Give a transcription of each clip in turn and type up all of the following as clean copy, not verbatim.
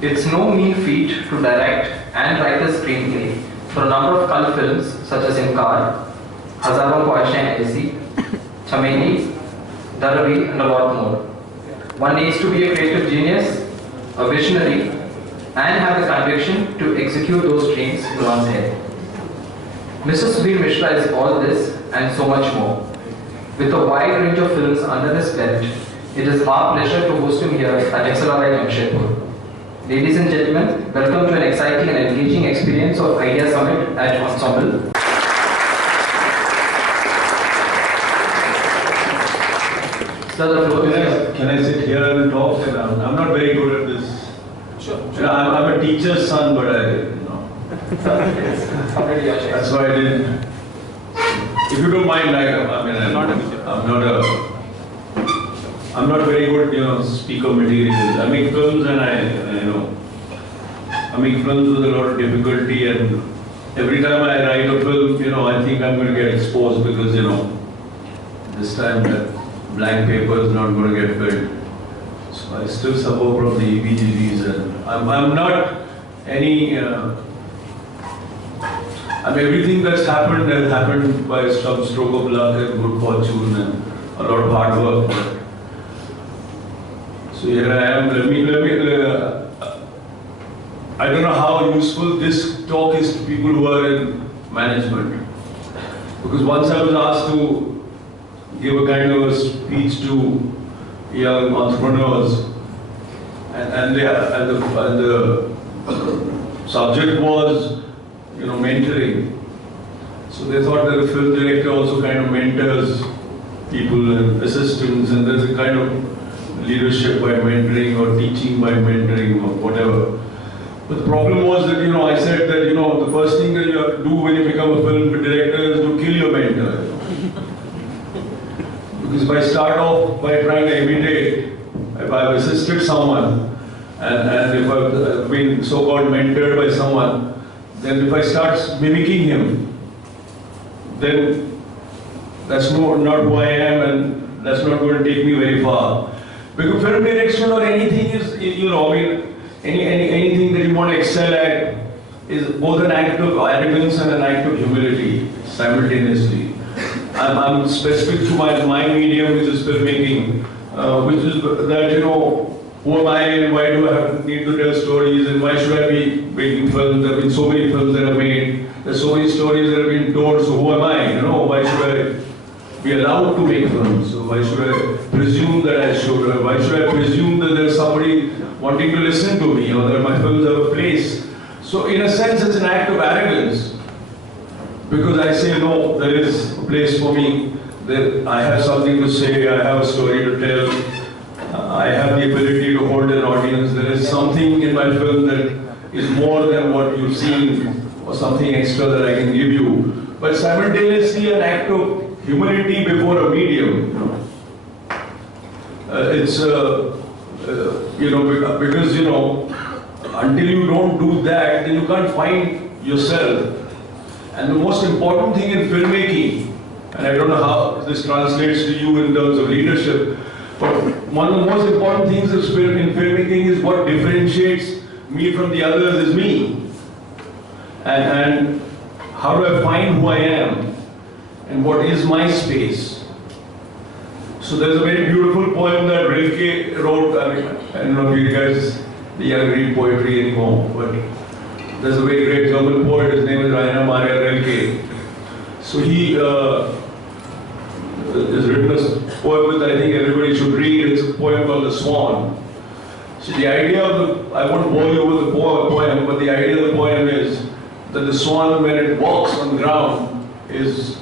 It's no mean feat to direct and write a screenplay for a number of cult films such as Inkar, Hazaron Khwaishein Aisi, Chameli, Daravi, and a lot more. One needs to be a creative genius, a visionary, and have the conviction to execute those dreams in one's head. Mr. Sudhr Mishra is all this and so much more. With a wide range of films under his belt, it is our pleasure to host him here at XLRI Jamshedpur. Ladies and gentlemen, welcome to an exciting and engaging experience of IdeaSummit at Ensemble. Sir, the floor is Can I sit here and talk? I'm not very good at this. Sure. I'm a teacher's son, but that's why I didn't. If you don't mind, I'm not very good, speaker material. I make films and I make films with a lot of difficulty, and every time I write a film, I think I'm going to get exposed because, this time that blank paper is not going to get filled. So I still suffer from the EBGBs, and I'm not any. Everything that's happened has happened by some stroke of luck and good fortune and a lot of hard work. So here I am. I don't know how useful this talk is to people who are in management. Because once I was asked to give a kind of a speech to young entrepreneurs, and the subject was, mentoring. So they thought that a film director also kind of mentors people and assistants, and there's a kind of leadership by mentoring or teaching by mentoring or whatever. But the problem was that, I said that, the first thing that you have to do when you become a film director is to kill your mentor. Because if I start off by trying to imitate, if I've assisted someone, and if I've been so-called mentored by someone, then if I start mimicking him, then that's not who I am, and that's not going to take me very far. Because film direction or anything is, anything that you want to excel at is both an act of arrogance and an act of humility simultaneously. I'm specific to my medium, which is filmmaking, which is that, who am I and why do I need to tell stories and why should I be making films? There have been so many films that are made, there's so many stories that have been told, so who am I? Why should I be allowed to make films? So why should I presume that I should? Why should I presume that there's somebody wanting to listen to me or that my films have a place? So in a sense it's an act of arrogance. Because I say, no, there is a place for me, that I have something to say, I have a story to tell. I have the ability to hold an audience. There is something in my film that is more than what you've seen or something extra that I can give you. But simultaneously an act of humility before a medium. It's, because, until you don't do that, then you can't find yourself. And the most important thing in filmmaking, and I don't know how this translates to you in terms of leadership, but one of the most important things in filmmaking is what differentiates me from the others is me. And how do I find who I am? And what is my space? So there's a very beautiful poem that Rilke wrote. I don't know if you guys read poetry anymore, but there's a very great German poet, his name is Rainer Maria Rilke. So he has written a poem that I think everybody should read. It's a poem called The Swan. So the idea of I won't bore you with the poem, but the idea of the poem is that the swan, when it walks on the ground, is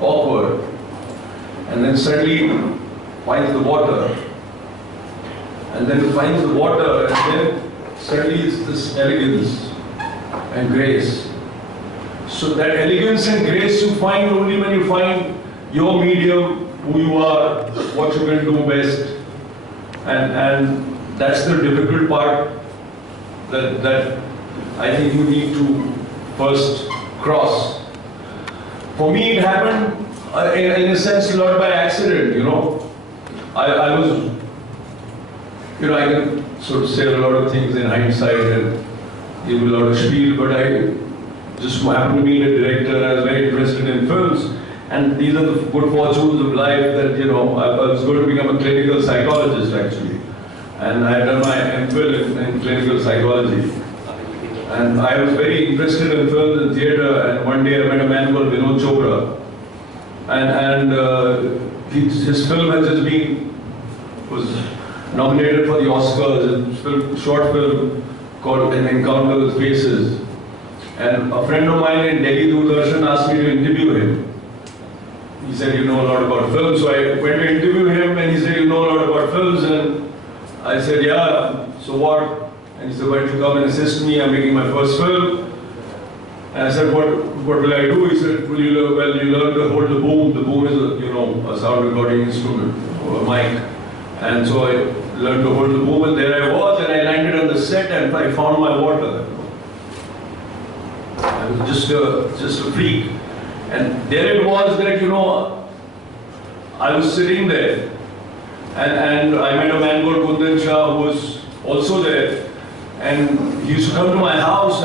awkward. And then suddenly finds the water. And then finds the water, and then suddenly it's this elegance and grace. So that elegance and grace you find only when you find your medium, who you are, what you can do best. And that's the difficult part that I think you need to first cross. For me it happened in a sense not by accident, I was, I can sort of say a lot of things in hindsight and give a lot of spiel, but I just happened to meet a director. I was very interested in films, and these are the good fortunes of life that, you know, I was going to become a clinical psychologist actually. And I had done my MPhil in clinical psychology. And I was very interested in films and theatre, and one day I met a man called Vinod Chopra. His film has just was nominated for the Oscars, a short film called An Encounter with Faces. And a friend of mine in Delhi, Doordarshan, asked me to interview him. He said, you know a lot about films. So I went to interview him, and he said, you know a lot about films. And I said, yeah, so what? And he said, why don't you come and assist me? I'm making my first film. And I said, what will I do? He said, well, you learn to hold the boom. The boom is a sound recording instrument, or a mic. And so I learned to hold the boom, and there I was, and I landed on the set, and I found my water. I was just a freak. And there it was that, I was sitting there, and I met a man called Kundan Shah who was also there. And he used to come to my house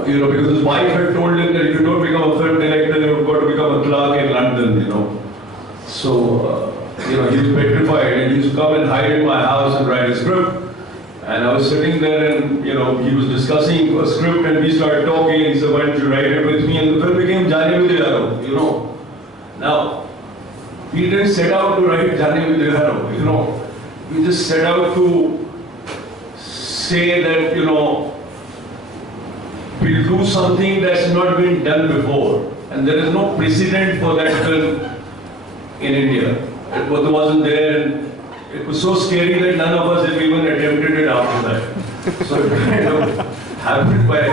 because his wife had told him that if you don't become a film director, you've got to become a clerk in London, So, he was petrified, and he used to come and hide in my house and write a script. And I was sitting there, and, he was discussing a script, and we started talking, and he said, why don't you write it with me? And the film became Jaane Videyaro, Now, we didn't set out to write Jaane Videyaro, We just set out to say that, we'll do something that's not been done before. And there is no precedent for that film in India. It wasn't there, and it was so scary that none of us have even attempted it after that. So it kind of happened by,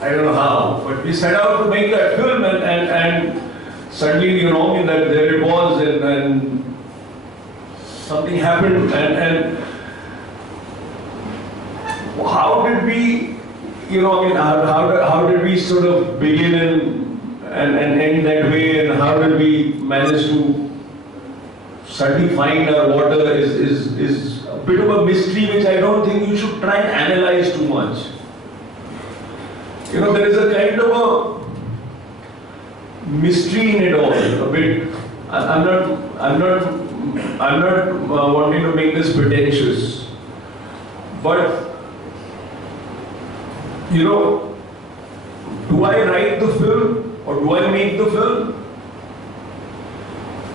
I don't know how, but we set out to make that film, and suddenly, that there it was, and something happened, and how did we, how did we sort of begin and end that way, and how did we manage to suddenly find our water is a bit of a mystery which I don't think you should try and analyze too much. There is a kind of a mystery in it all, a bit. I'm not wanting to make this pretentious, but do I write the film, or do I make the film,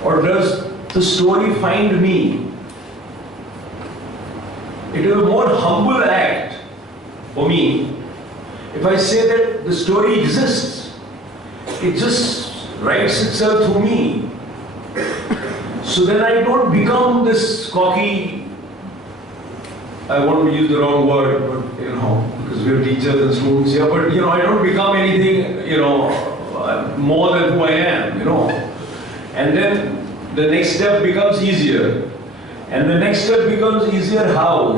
or does the story find me? It is a more humble act for me if I say that the story exists. It just writes itself through me. So then I don't become this cocky, I want to use the wrong word, but because we have teachers and students here, but I don't become anything, more than who I am, And then the next step becomes easier. And the next step becomes easier how,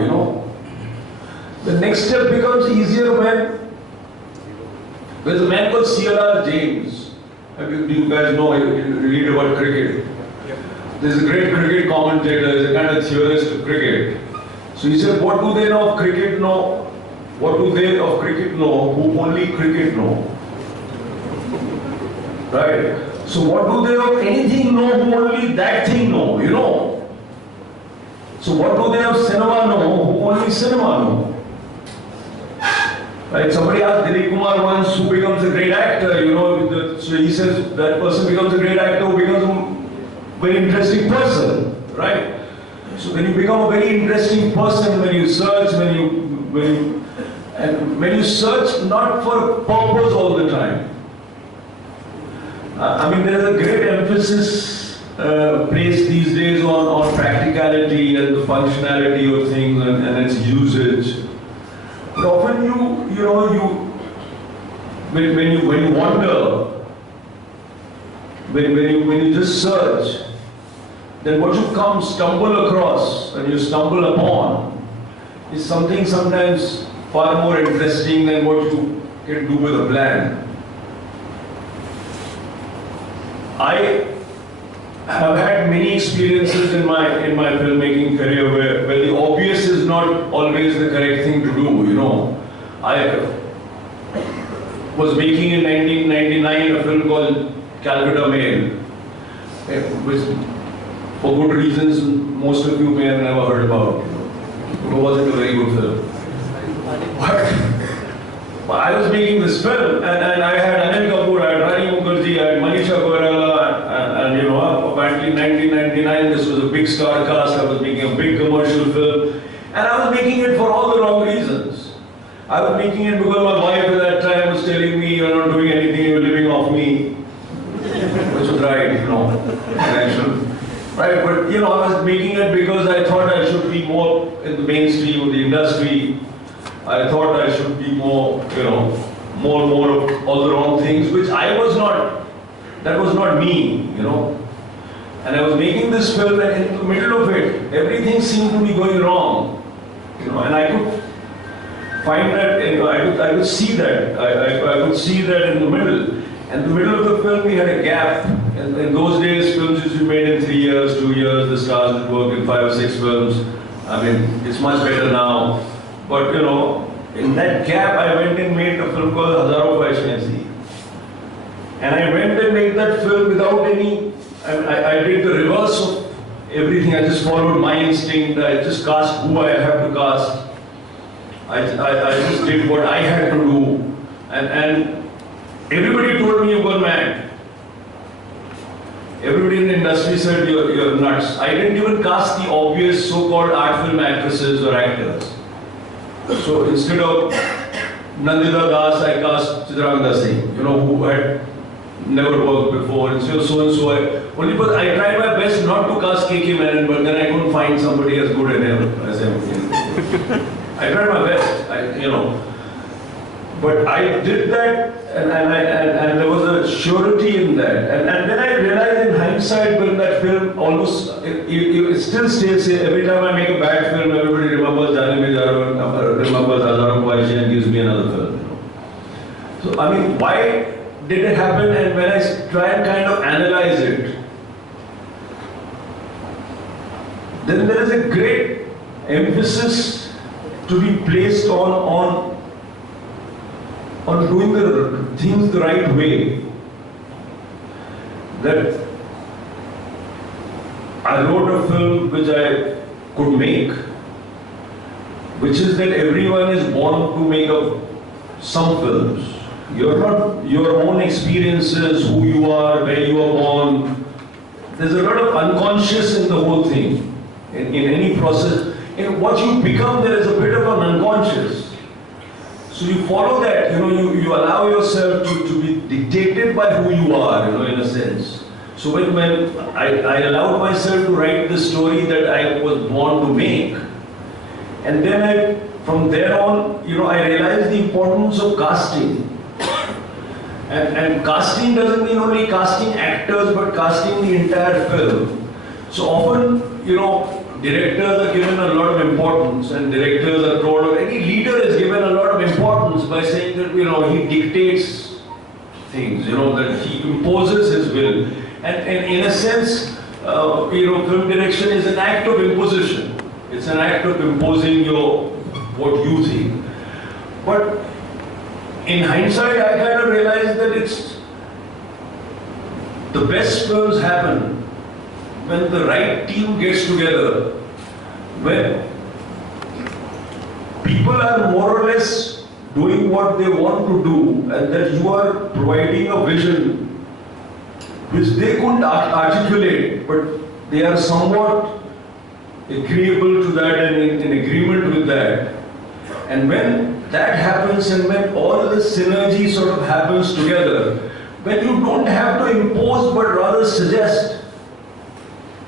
The next step becomes easier when there's a man called C.L.R. James. Do you guys know, you read about cricket? There's a great cricket commentator, he's a kind of theorist of cricket. So he said, what do they know of cricket know? What do they of cricket know who only cricket know? Right? So what do they of anything know who only that thing know, So what do they of cinema know who only cinema know? Right? Somebody asked Dilip Kumar once who becomes a great actor, so he says that person becomes a great actor who becomes a very interesting person, right? So when you become a very interesting person, when you search, when you search not for purpose all the time. There's a great emphasis placed these days on practicality and the functionality of things and its usage. But often when you wander, when you just search, then what you stumble across and you stumble upon is something sometimes far more interesting than what you can do with a plan. have had many experiences in my filmmaking career where the obvious is not always the correct thing to do, you know. I was making in 1999 a film called Calcutta Mail, which for good reasons most of you may have never heard about. It wasn't a very good film. But I was making this film, and I had Anil Kapoor, I had Rani Mukherjee, I had Manisha Koirala, and you know, apparently in 1999 this was a big star cast. I was making a big commercial film, and I was making it for all the wrong reasons. I was making it because my wife at that time was telling me, you're not doing anything, you're living off me, which was right, you know, and I should. Right, but you know, I was making it because I thought I should be more in the mainstream of the industry. I thought I should be more, you know, more of all the wrong things, which I was not. That was not me, you know. And I was making this film, and in the middle of it, everything seemed to be going wrong, you know. And I could find that, you know, I could see that. I could see that in the middle. And in the middle of the film, we had a gap. And in those days, films used to be made in 3 years, 2 years. The stars would work in 5 or 6 films. I mean, it's much better now. But you know, in that gap, I went and made a film called Hazaron ख्वाहिशें ऐसी. And I went and made that film without any. I did the reverse of everything. I just followed my instinct. I just cast who I have to cast. I just did what I had to do. And everybody told me you were mad. Everybody in the industry said you're nuts. I didn't even cast the obvious so-called art film actresses or actors. So instead of Nandita Das, I cast Chitrangada Singh, you know, who had never worked before. And so and so. Only because I tried my best not to cast K.K. Menon, but then I couldn't find somebody as good as him. I tried my best, you know. But I did that, and there was a surety in that. And then I realized in hindsight, when that film almost, it still stays here. Every time I make a bad film, everybody remembers Jane Mein Jaro, remembers Hazaron Khwahishein and gives me another film. You know? So, I mean, why did it happen? And when I try and kind of analyze it, then there is a great emphasis to be placed on doing the things the right way. That I wrote a film which I could make, which is that everyone is born to make some films. You're not your own experiences, who you are, where you are born. There's a lot of unconscious in the whole thing. In any process, in what you become, there is a bit of an unconscious. So you follow that, you know, you allow yourself to be dictated by who you are, you know, in a sense. So when I allowed myself to write the story that I was born to make, and then from there on, you know, I realized the importance of casting. And casting doesn't mean only casting actors, but casting the entire film. So often, you know, directors are given a lot of importance, and directors are told, or any leader is given a lot of importance by saying that, you know, he dictates things, you know, that he imposes his will. And in a sense, you know, film direction is an act of imposition. It's an act of imposing what you think. But in hindsight, I kind of realized that the best films happen when the right team gets together, when people are more or less doing what they want to do, and that you are providing a vision which they couldn't articulate, but they are somewhat agreeable to that and in agreement with that. And when that happens, and when all the synergy sort of happens together, when you don't have to impose but rather suggest,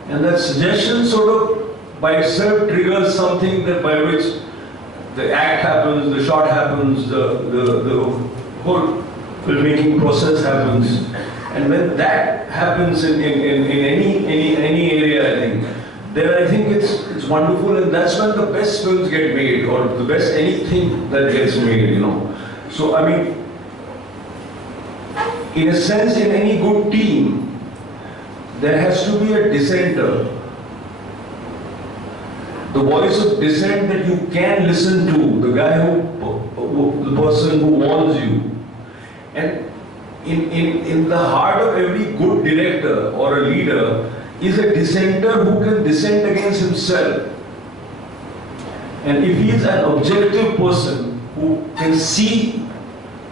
and that suggestion sort of by itself triggers something that by which the act happens, the shot happens, the whole filmmaking process happens. And when that happens in any area, I think, then I think it's wonderful, and that's when the best films get made, or the best anything that gets made, you know. So I mean, in a sense, in any good team, there has to be a dissenter. The voice of dissent that you can listen to, the guy the person who warns you. And in the heart of every good director or a leader is a dissenter who can dissent against himself. And if he is an objective person who can see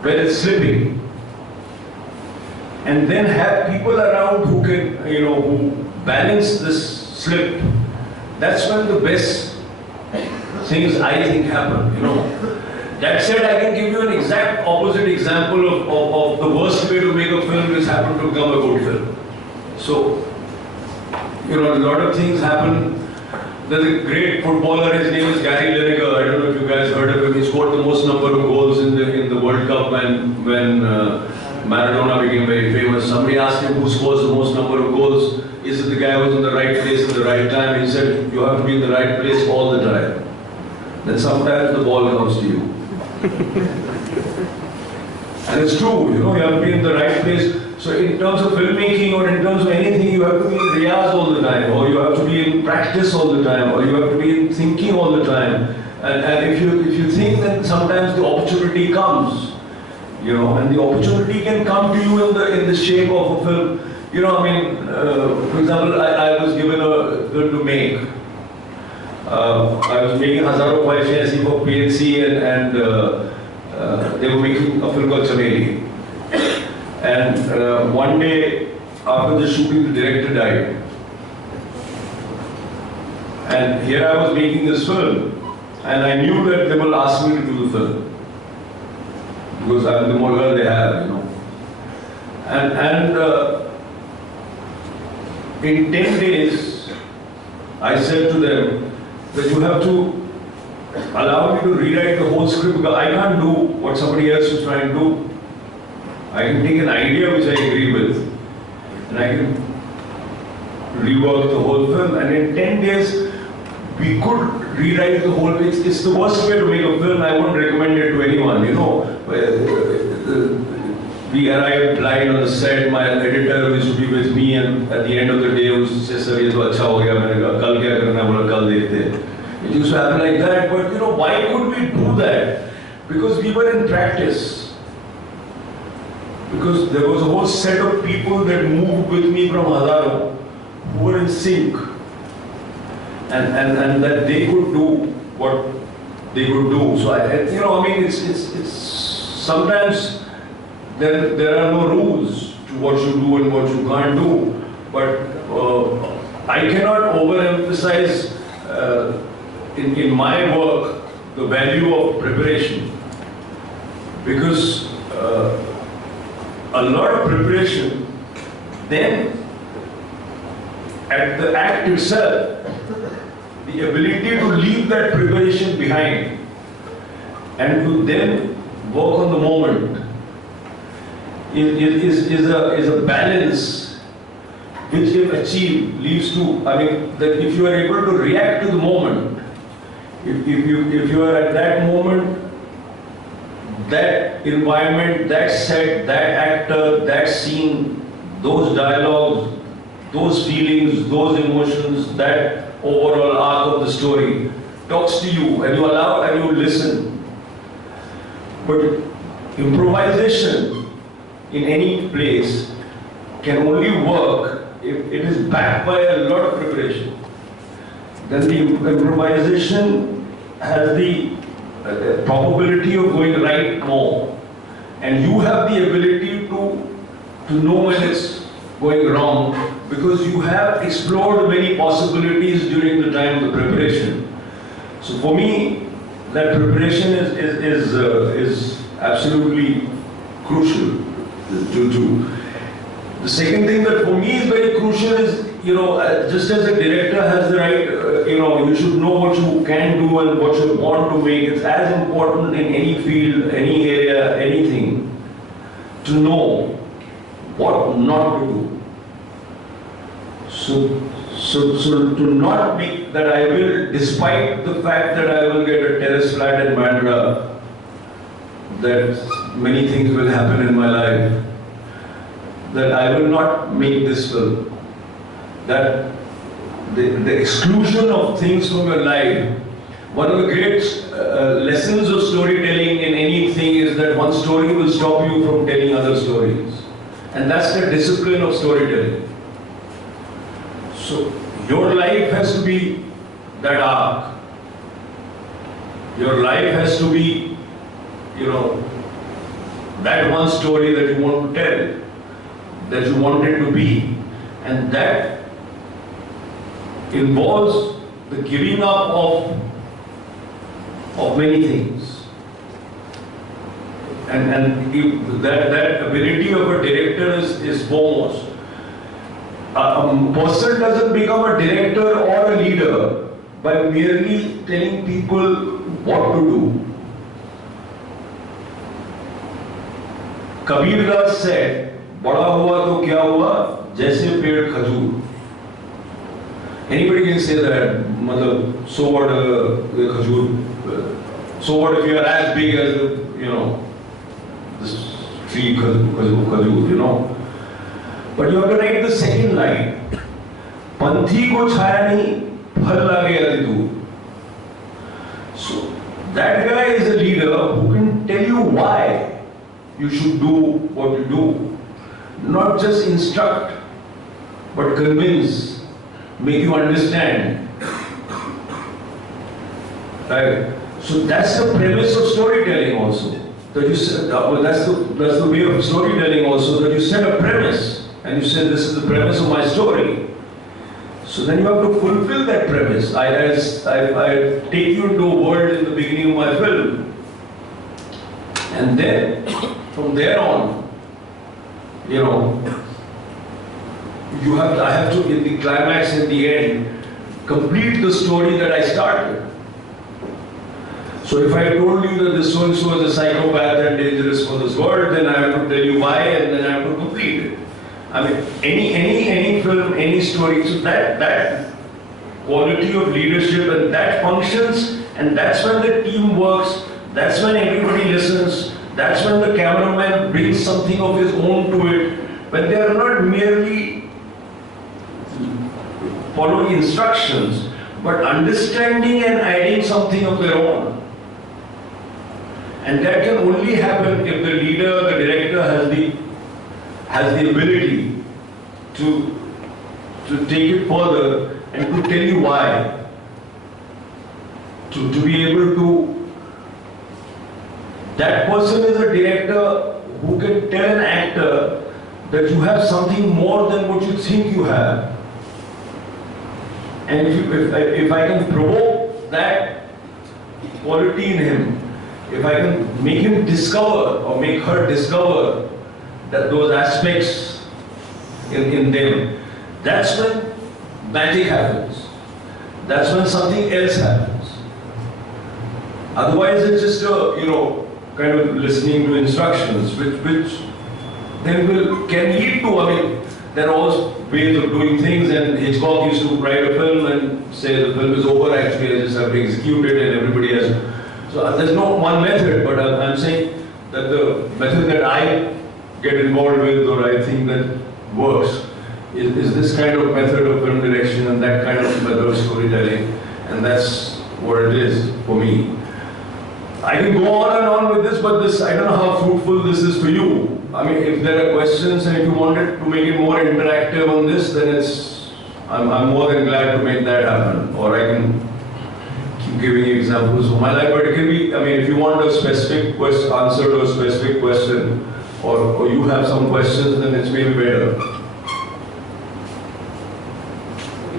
where it's slipping, and then have people around who can, who balance this slip, that's when the best things I think happen, That said, I can give you an exact opposite example of the worst way to make a film which happened to become a good film. So, a lot of things happen. There's a great footballer, his name is Gary Lineker. I don't know if you guys heard of him. He scored the most number of goals in the World Cup when Maradona became very famous. Somebody asked him who scores the most number of goals. Is it the guy who's in the right place at the right time? He said, you have to be in the right place all the time. Then sometimes the ball comes to you. And it's true, you have to be in the right place. So in terms of filmmaking or in terms of anything, you have to be in riyaz all the time, or you have to be in practice all the time, or you have to be in thinking all the time. And if you think, then sometimes the opportunity comes, and the opportunity can come to you in the shape of a film. For example, I was given a film to make. I was making Hazaro Khwahishein for PNC and they were making a film called Chameli. And one day after the shooting, the director died. And here I was making this film, and I knew that they will ask me to do the film. Because I'm the model they have, And in 10 days, I said to them that you have to allow me to rewrite the whole script because I can't do what somebody else is trying to do. I can take an idea which I agree with and I can rework the whole film, and in 10 days we could rewrite the whole thing. It's the worst way to make a film. I wouldn't recommend it to anyone, We arrived blind on the set. My editor used to be with me, and at the end of the day, he used to say, "Sir, ये तो अच्छा हो गया." मैंने कहा, "कल क्या करना है?" बोला, "कल देखते हैं." It used to happen like that. But why could we do that? Because we were in practice. Because there was a whole set of people that moved with me from Hazaro who were in sync, and that they could do what they could do. So it's sometimes. There are no rules to what you do and what you can't do, but I cannot overemphasize in my work the value of preparation, because a lot of preparation, then at the act itself, the ability to leave that preparation behind and to then work on the moment is a balance which, if achieved, leads to, that if you are able to react to the moment, if you are at that moment, that environment, that set, that actor, that scene, those dialogues, those feelings, those emotions, that overall arc of the story talks to you, and you allow and you listen. But improvisation in any place can only work if it is backed by a lot of preparation. Then the improvisation has the probability of going right more, and you have the ability to know when it's going wrong, because you have explored many possibilities during the time of the preparation. So for me, that preparation is absolutely crucial. The second thing that for me is very crucial is, just as a director has the right, you should know what you can do and what you want to make. It's as important in any field, any area, anything, to know what not to do. So to not be that I will, despite the fact that I will get a terrace flat in Bandra, that many things will happen in my life, that I will not make this film. that the exclusion of things from your life, one of the great lessons of storytelling in anything is that one story will stop you from telling other stories. And that's the discipline of storytelling. So your life has to be that arc. Your life has to be, that one story that you want to tell, that you want it to be. And that involves the giving up of many things. And that ability of a director is foremost. A person doesn't become a director or a leader by merely telling people what to do. Kabir Das said, "Bada hua to kya hua, jaise ped khajur." Anybody can say that, so what khajur, so what if you are as big as this tree khajur, But you have to write the second line. Panthi ko chhaya nahi, phal lage adi dur. So that guy is a leader who can tell you why you should do what you do. Not just instruct, but convince, make you understand. Right? So that's the premise of storytelling also. That you said, that's the way of storytelling also, that you set a premise. And you say, this is the premise of my story. So then you have to fulfill that premise. I take you into a world in the beginning of my film. And then, from there on, I have to, in the climax, in the end, complete the story that I started. So if I told you that this so-and-so is a psychopath and dangerous for this world, then I have to tell you why, and then I have to complete it. I mean, any film, any story, so that quality of leadership and that functions, and that's when the team works, that's when everybody listens, that's when the cameraman brings something of his own to it, when they are not merely following instructions, but understanding and adding something of their own. And that can only happen if the leader, the director has the ability to take it further and to tell you why. To be able to, that person is a director who can tell an actor that you have something more than what you think you have. And if I can provoke that quality in him, if I can make him discover or make her discover that those aspects in them, that's when magic happens. That's when something else happens. Otherwise, it's just kind of listening to instructions, which then can lead to. There are all ways of doing things, and Hitchcock used to write a film and say the film is over. Actually, I just have to execute it, and everybody has. So there's no one method, but I'm saying that the method that I get involved with, or I think that works, is this kind of method of film direction and that kind of method of storytelling, and that's what it is for me. I can go on and on with this, but I don't know how fruitful this is for you. I mean, if there are questions and if you wanted to make it more interactive on this, then I'm more than glad to make that happen, or I can keep giving you examples of my life, but it can be, if you want a specific answer to a specific question, or you have some questions, then it's maybe better. We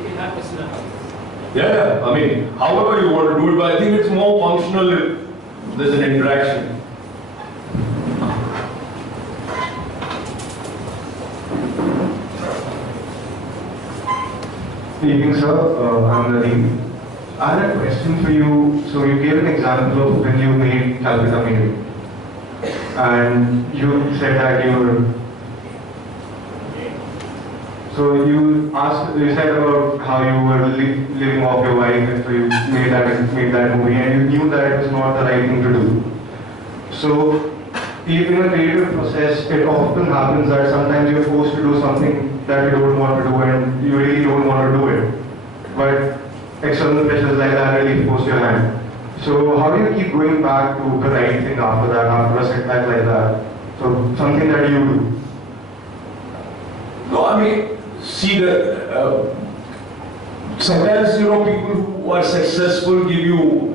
can have this now. Yeah, however you want to do it, but I think it's more functional if there's an interaction. Good evening, sir. I'm Nadeem. I had a question for you. So you gave an example of when you made Calcutta Mail, and you said that you were. So you said about how you were living off your wife, and so you made that movie, and you knew that it was not the right thing to do. So, in a creative process, it often happens that sometimes you're forced to do something that you don't want to do and you really don't want to do it. But external pressures like that really force your hand. So how do you keep going back to the right thing after that, after a setback like that? So something that you do. No, I mean, see sometimes, people who are successful give you,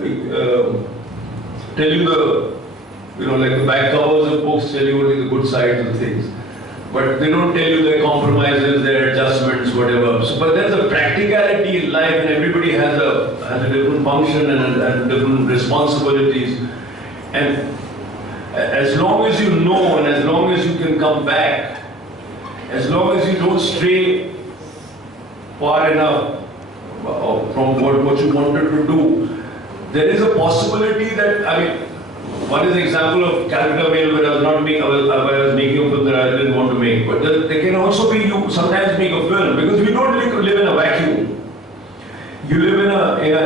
tell you like the back covers of books tell you only the good sides of things. But they don't tell you their compromises, their adjustments, whatever. So, but there's a practicality in life, and everybody has a different function and different responsibilities. And as long as you know, and as long as you can come back, as long as you don't stray far enough from what you wanted to do, there is a possibility that, one is an example of Calcutta Mail where I was making a film that I didn't want to make. But there can also be you sometimes make a film because we don't live in a vacuum. You live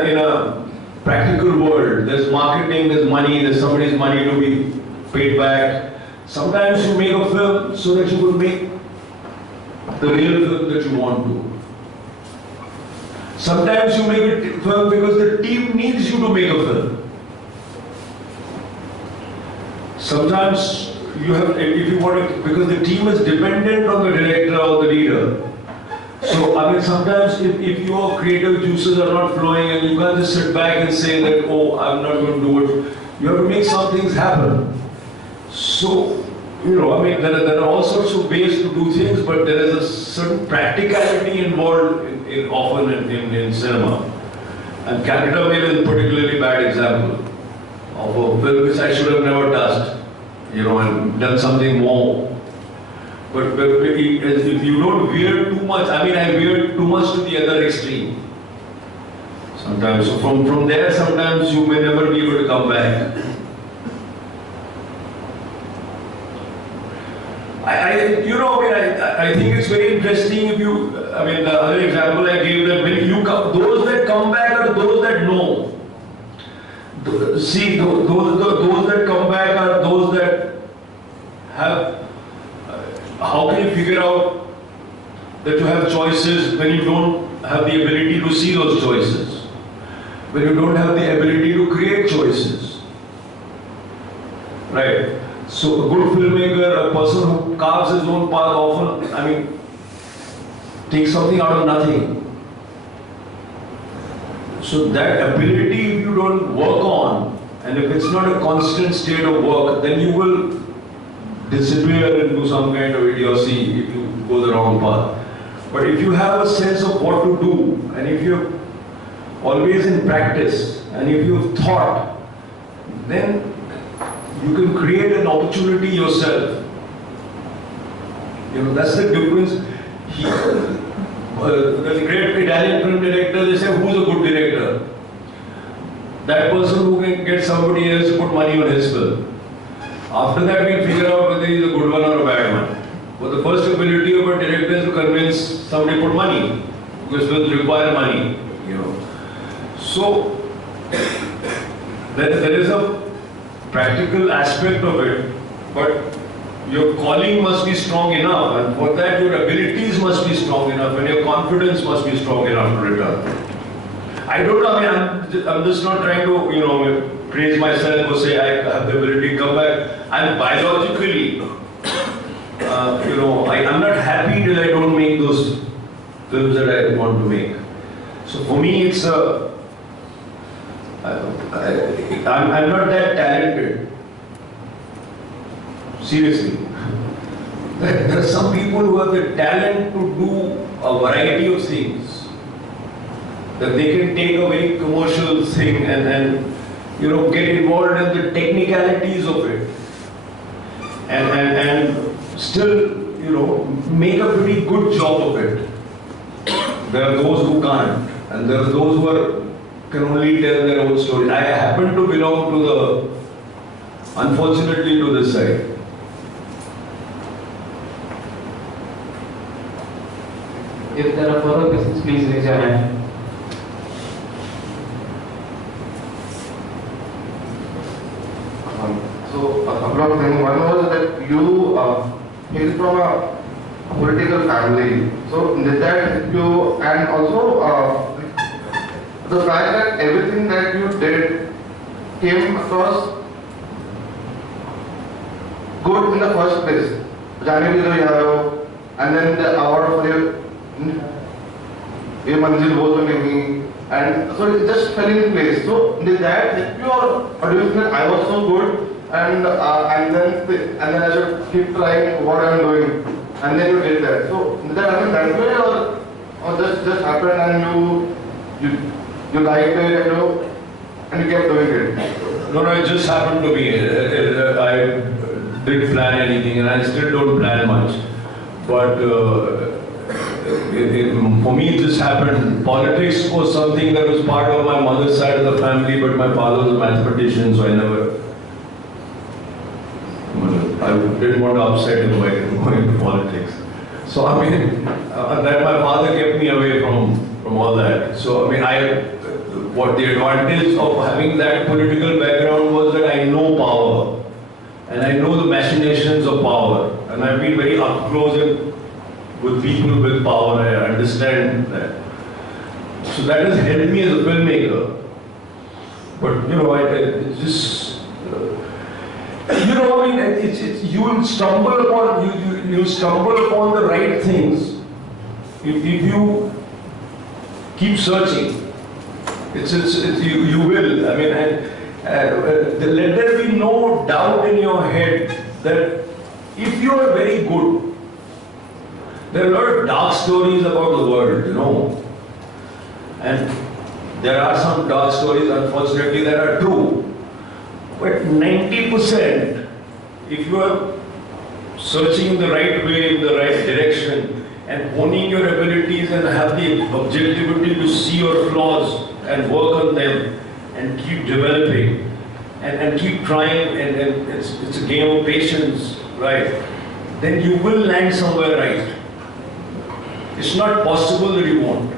in a practical world. There's marketing, there's money, there's somebody's money to be paid back. Sometimes you make a film so that you will make the real film that you want to. Sometimes you make a film because the team needs you to make a film. Sometimes you have, if you want to, because the team is dependent on the director or the leader. So, sometimes if your creative juices are not flowing and you can't just sit back and say that, oh, I'm not going to do it, you have to make some things happen. So, there are all sorts of ways to do things, but there is a certain practicality involved often in cinema. And Calcutta Mail is a particularly bad example of a film which I should have never touched, and done something more. But if you don't veer too much, I veered too much to the other extreme. Sometimes, so from there, sometimes you may never be able to come back. I think it's very interesting if you, the other example I gave that when you come, those that come back are those that know. See, those that come back are those that have, how can you figure out that you have choices when you don't have the ability to see those choices? When you don't have the ability to create choices? Right? So a good filmmaker, a person who carves his own path often, takes something out of nothing. So that ability, if you don't work on, and if it's not a constant state of work, then you will disappear into some kind of idiocy if you go the wrong path. But if you have a sense of what to do, and if you're always in practice, and if you've thought, then you can create an opportunity yourself. That's the difference. The great Italian film director, they say, who's a good director? That person who can get somebody else to put money on his film. After that, we'll figure out whether he's a good one or a bad one. But the first ability of a director is to convince somebody to put money, because films require money. So there is a practical aspect of it, but your calling must be strong enough, and for that your abilities must be strong enough, and your confidence must be strong enough to return. I don't know, I'm just not trying to, praise myself or say I have the ability to come back. I'm biologically, I'm not happy till I don't make those films that I want to make. So for me, it's I'm not that talented. Seriously. There are some people who have the talent to do a variety of things. That they can take a very commercial thing and get involved in the technicalities of it. And still, make a pretty good job of it. There are those who can't. And there are those who can only tell their own story. I happen to belong to unfortunately to this side. If there are further questions, please raise your hand. So a couple of things. One was that you hail from a political family. So did that help you? And also the fact that everything that you did came across good in the first place. जाने भी दो यारो, and then the award for ये मंजिल वो तो नहीं, and so it just fell in place. So did that help you, or do you think I was so good and then I should keep trying what I'm doing, and then you did that? So did that happen that way, or just happened and you liked it and you kept doing it? No, it just happened to me. I didn't plan anything, and I still don't plan much. But for me, it just happened. Politics was something that was part of my mother's side of the family, but my father was a mathematician, so I didn't want to upset him by going into politics. So I mean, that my father kept me away from all that. So I mean, what the advantage of having that political background was that I know power, and I know the machinations of power, and I've been very up close with people with power. I understand that. So that has helped me as a filmmaker. But it just I mean, you will stumble upon you stumble upon the right things if you keep searching. You will. I mean, let there be no doubt in your head that if you are very good, there are a lot of dark stories about the world, and there are some dark stories, unfortunately, that are true. But 90%, if you are searching in the right way, in the right direction, and honing your abilities and have the objectivity to see your flaws and work on them and keep developing and keep trying, and it's a game of patience, right? Then you will land somewhere right. It's not possible that you won't.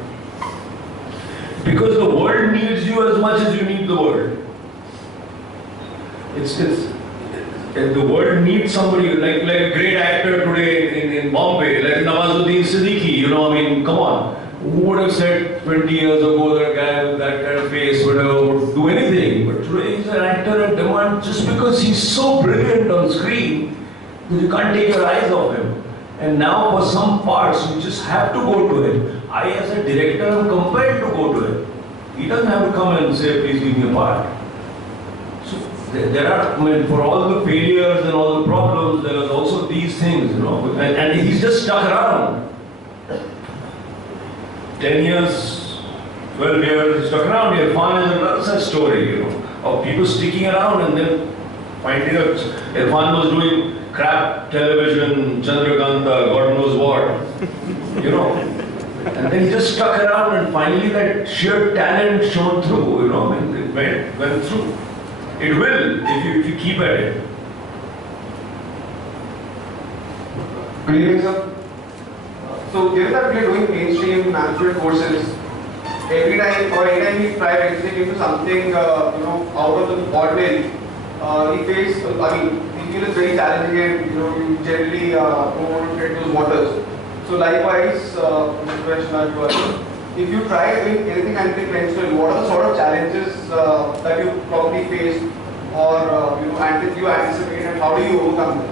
Because the world needs you as much as you need the world. The world needs somebody like a great actor today in Bombay, like Nawazuddin Siddiqui, I mean, come on. Who would have said 20 years ago that guy with that kind of face would do anything? But today he's an actor in demand just because he's so brilliant on screen that you can't take your eyes off him. And now for some parts you just have to go to him. I as a director am compelled to go to him. He doesn't have to come and say, please give me a part. So there are, I mean, for all the failures and all the problems, there are also these things, and he's just stuck around. 10 years, 12 years, stuck around. Irfan is another such story, of people sticking around and then finding out. Irfan was doing crap television, Chandrakanta, God knows what, And then he just stuck around, and finally that sheer talent shone through, it went through. It will, if you keep at it. Good evening, sir. So given that we are doing mainstream management courses, anytime we try venturing into something out of the ordinary, we feel it's very challenging, and you generally don't want to tread those waters. So likewise, if you try doing anything unconventional, what are the sort of challenges that you probably faced, or you anticipate, and how do you overcome them?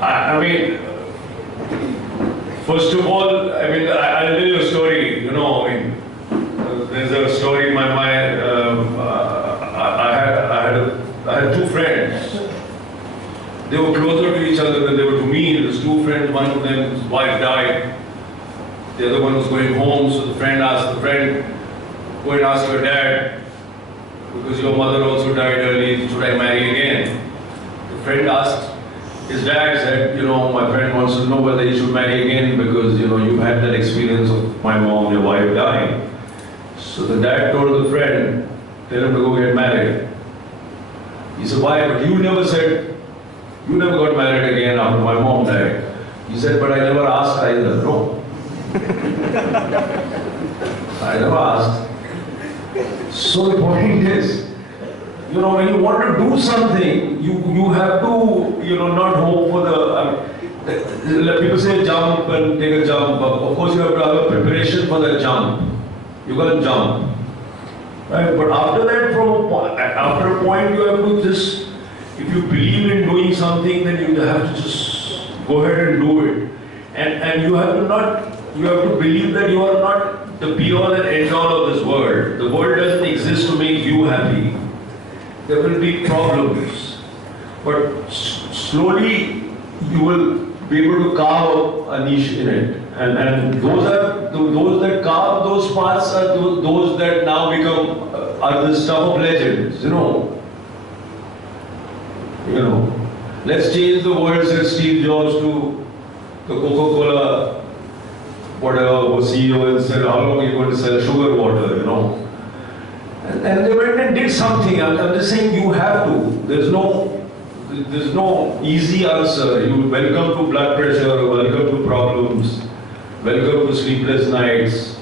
I mean, first of all, I'll tell you a story. There's a story in my mind. I had two friends. They were closer to each other than they were to me. There's two friends. One of them, his wife died. The other one was going home. So the friend asked the friend, "Go and ask your dad, because your mother also died early. Should I marry again?" The friend asked. His dad said, my friend wants to know whether he should marry again because, you've had that experience of my mom, your wife dying. So the dad told the friend, tell him to go get married. He said, why? But you never got married again after my mom died. He said, but I never asked either. No. I never asked. So the point is, you know, when you want to do something, you have to, you know, not hope for people say jump and take a jump. Of course, you have to have a preparation for that jump. You can't jump. Right? But after that, after a point, you have to just, if you believe in doing something, then you have to just go ahead and do it. And you have to believe that you are not the be-all and end-all of this world. The world doesn't exist to make you happy. There will be problems. But slowly, you will be able to carve a niche in it. And those that carve those paths are those that now become are the stuff of legends, you know. Let's change the world, said Steve Jobs to the Coca-Cola, whatever, CEO, and said, how long are you going to sell sugar water, you know. And they went and did something. I'm just saying you have to. There's no easy answer. You welcome to blood pressure, welcome to problems, welcome to sleepless nights,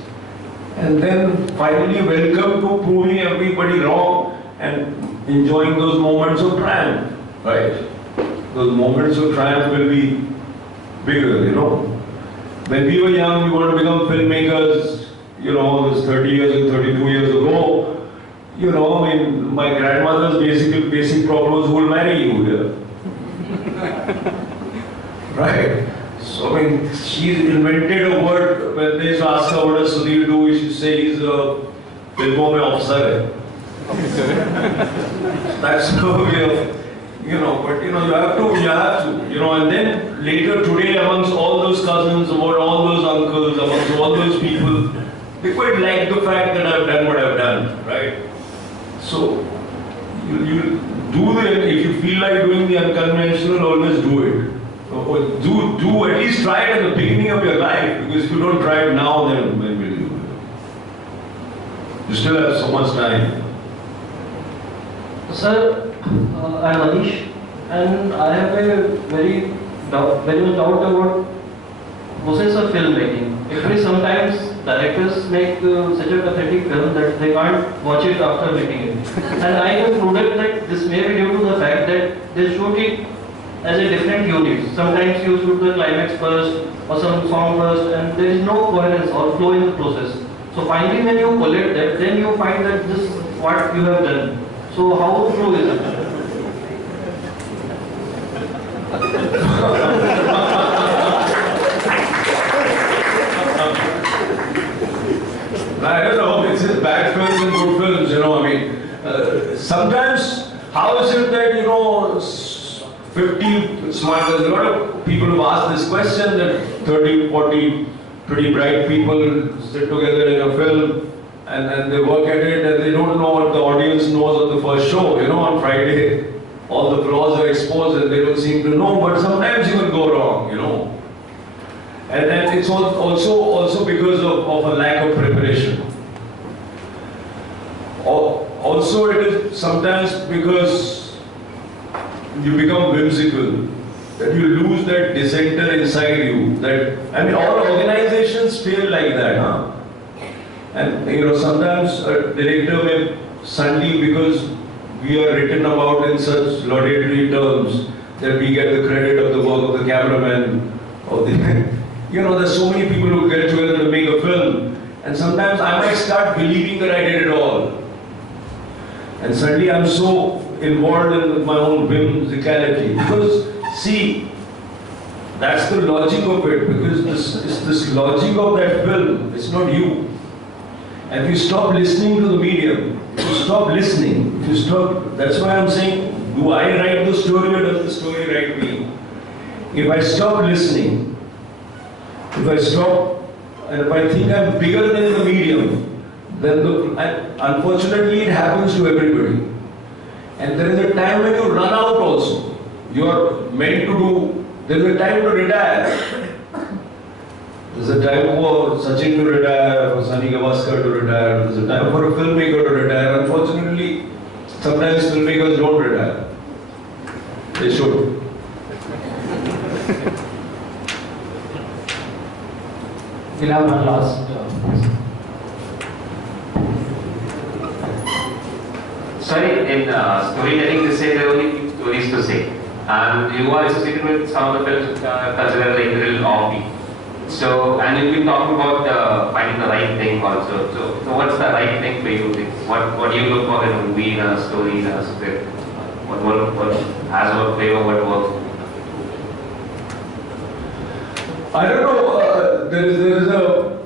and then finally welcome to proving everybody wrong and enjoying those moments of triumph, right? Those moments of triumph will be bigger, you know. When we were young, we wanted to become filmmakers, you know, this 30 years and 32 years ago. You know, I mean, my grandmother's basic problem was who will marry you here. Right? So, I mean, she invented a word. When they used to ask her what does Sudhr do, she used to say he's a filmo mein officer. That's her way of, you know, but you know, you have to, you know, and then later today amongst all those cousins, among all those uncles, amongst all those people, they quite like the fact that I've done what I've done, right? So, you do if you feel like doing the unconventional, always do it. Or do at least try it at the beginning of your life, because if you don't try it now, then when will you? You still have so much time. Sir, I'm Manish, and I have a very much doubt about process of filmmaking. Actually, sometimes directors make such a pathetic film that they can't watch it after making it. And I concluded that this may be due to the fact that they shoot it as a different unit. Sometimes you shoot the climax first or some song first, and there is no coherence or flow in the process. So finally, when you collect that, then you find that this is what you have done. So how true is it? I don't know, it's bad films and good films, you know, I mean, sometimes, how is it that, you know, 50 smart, there's a lot of people who ask this question, that 30, 40 pretty bright people sit together in a film, and they work at it, and they don't know what the audience knows on the first show, you know, on Friday. All the flaws are exposed and they don't seem to know, but sometimes you will go wrong, you know. And it's also because of a lack of preparation. Also, it is sometimes because you become whimsical, that you lose that dissenter inside you. That, I mean, all organizations fail like that, huh? And you know, sometimes a director may suddenly, because we are written about in such laudatory terms, that we get the credit of the work of the cameraman, of the you know, there's so many people who get together to make a film, and sometimes I might start believing that I did it all. And suddenly I'm so involved in my own whimsicality. Because, see, that's the logic of it, because this logic of that film, it's not you. And if you stop listening to the medium, if you stop listening, if you stop, that's why I'm saying, do I write the story or does the story write me? If I stop listening, if I stop, and if I think I'm bigger than the medium, then unfortunately it happens to everybody. And there is a time when you run out also. You are meant to do, there is a time to retire. There's a time for Sachin to retire, for Sunny Gavaskar to retire, there's a time for a filmmaker to retire. Unfortunately, sometimes filmmakers don't retire. They should. We'll have one last. Sorry, in storytelling, they say there are only few stories to say. And you are associated with some of the films considered like real offbeat. So, and you've been talking about finding the right thing also. So what's the right thing for you? What do you look for in a movie, in a story, in a script? What has worked for you, what works? I don't know, there is a,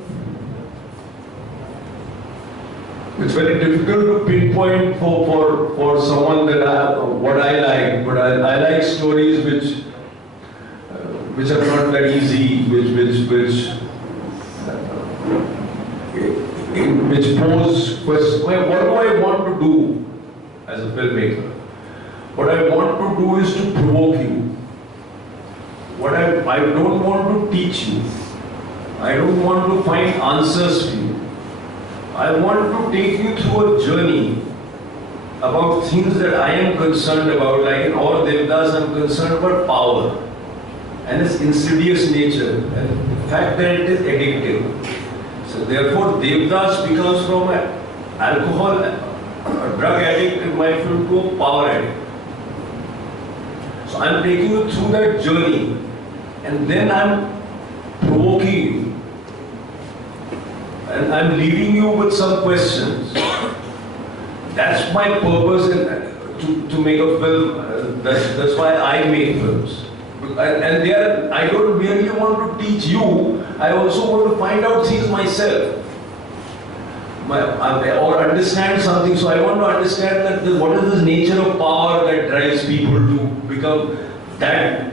it's very difficult to pinpoint for someone that what I like, but I like stories which are not that easy, which pose questions. What do I want to do as a filmmaker? What I want to do is to provoke you. I don't want to teach you. I don't want to find answers for you. I want to take you through a journey about things that I am concerned about, like in all Devdas, I'm concerned about power and its insidious nature and the fact that it is addictive. So therefore, Devdas becomes from an alcohol, a drug addict in my film to a power addict. So I'm taking you through that journey, and then I'm provoking you. And I'm leaving you with some questions. That's my purpose to make a film. That's why I make films. And I don't merely want to teach you, I also want to find out things myself. Or understand something. So I want to understand that what is this nature of power that drives people to become that